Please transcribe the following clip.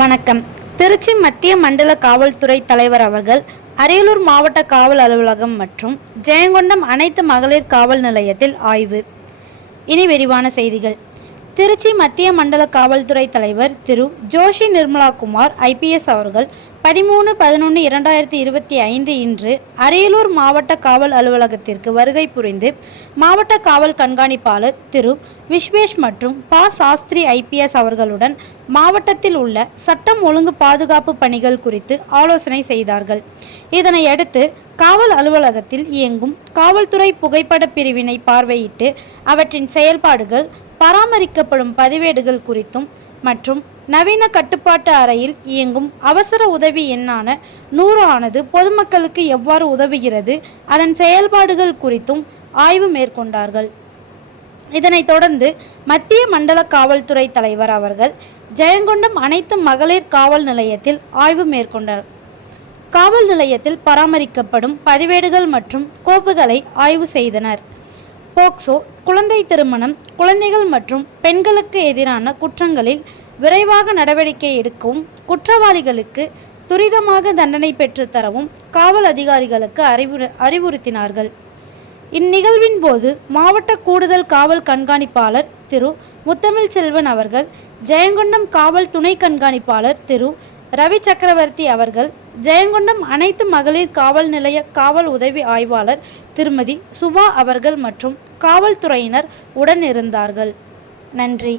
வணக்கம். திருச்சி மத்திய மண்டல காவல்துறை தலைவர் அவர்கள் அரியலூர் மாவட்ட காவல் அலுவலகம் மற்றும் ஜெயங்கொண்டம் அனைத்து மகளிர் காவல் நிலையத்தில் ஆய்வு. இனி விரிவான செய்திகள். திருச்சி மத்திய மண்டல காவல்துறை தலைவர் திரு ஜோஷி நிர்மலா குமார் IPS அவர்கள் 13/11/2025 இன்று அரியலூர் மாவட்ட காவல் அலுவலகத்திற்கு வருகை புரிந்து மாவட்ட காவல் கண்காணிப்பாளர் திரு விஸ்வேஷ் மற்றும் சாஸ்திரி IPS அவர்களுடன் மாவட்டத்தில் உள்ள சட்டம் ஒழுங்கு பாதுகாப்பு பணிகள் குறித்து ஆலோசனை செய்தார்கள். இதனையடுத்து காவல் அலுவலகத்தில் இயங்கும் காவல்துறை புகைப்பட பிரிவினை பார்வையிட்டு அவற்றின் செயல்பாடுகள், பராமரிக்கப்படும் பதிவேடுகள் குறித்தும் மற்றும் நவீன கட்டுப்பாட்டு அறையில் இயங்கும் அவசர உதவி எண்ணான 100 ஆனது பொதுமக்களுக்கு எவ்வாறு உதவுகிறது, அதன் செயல்பாடுகள் குறித்தும் ஆய்வு மேற்கொண்டார்கள். இதனைத் தொடர்ந்து மத்திய மண்டல காவல்துறை தலைவர் அவர்கள் ஜெயங்கொண்டம் அனைத்து மகளிர் காவல் நிலையத்தில் ஆய்வு மேற்கொண்டார். காவல் நிலையத்தில் பராமரிக்கப்படும் பதிவேடுகள் மற்றும் கோப்புகளை ஆய்வு செய்தனர். போக்சோ, குழந்தை திருமணம், குழந்தைகள் மற்றும் பெண்களுக்கு எதிரான குற்றங்களில் விரைவாக நடவடிக்கை எடுக்கவும், குற்றவாளிகளுக்கு துரிதமாக தண்டனை பெற்றுத்தரவும் காவல் அதிகாரிகளுக்கு அறிவுறுத்தினார்கள். இந்நிகழ்வின் போது மாவட்ட கூடுதல் காவல் கண்காணிப்பாளர் திரு முத்தமிழ் செல்வன் அவர்கள், ஜெயங்கொண்டம் காவல் துணை கண்காணிப்பாளர் திரு ரவி சக்கரவர்த்தி அவர்கள், ஜெயங்கொண்டம் அனைத்து மகளிர் காவல் நிலைய காவல் உதவி ஆய்வாளர் திருமதி சுபா அவர்கள் மற்றும் காவல்துறையினர் உடன் இருந்தார்கள். நன்றி.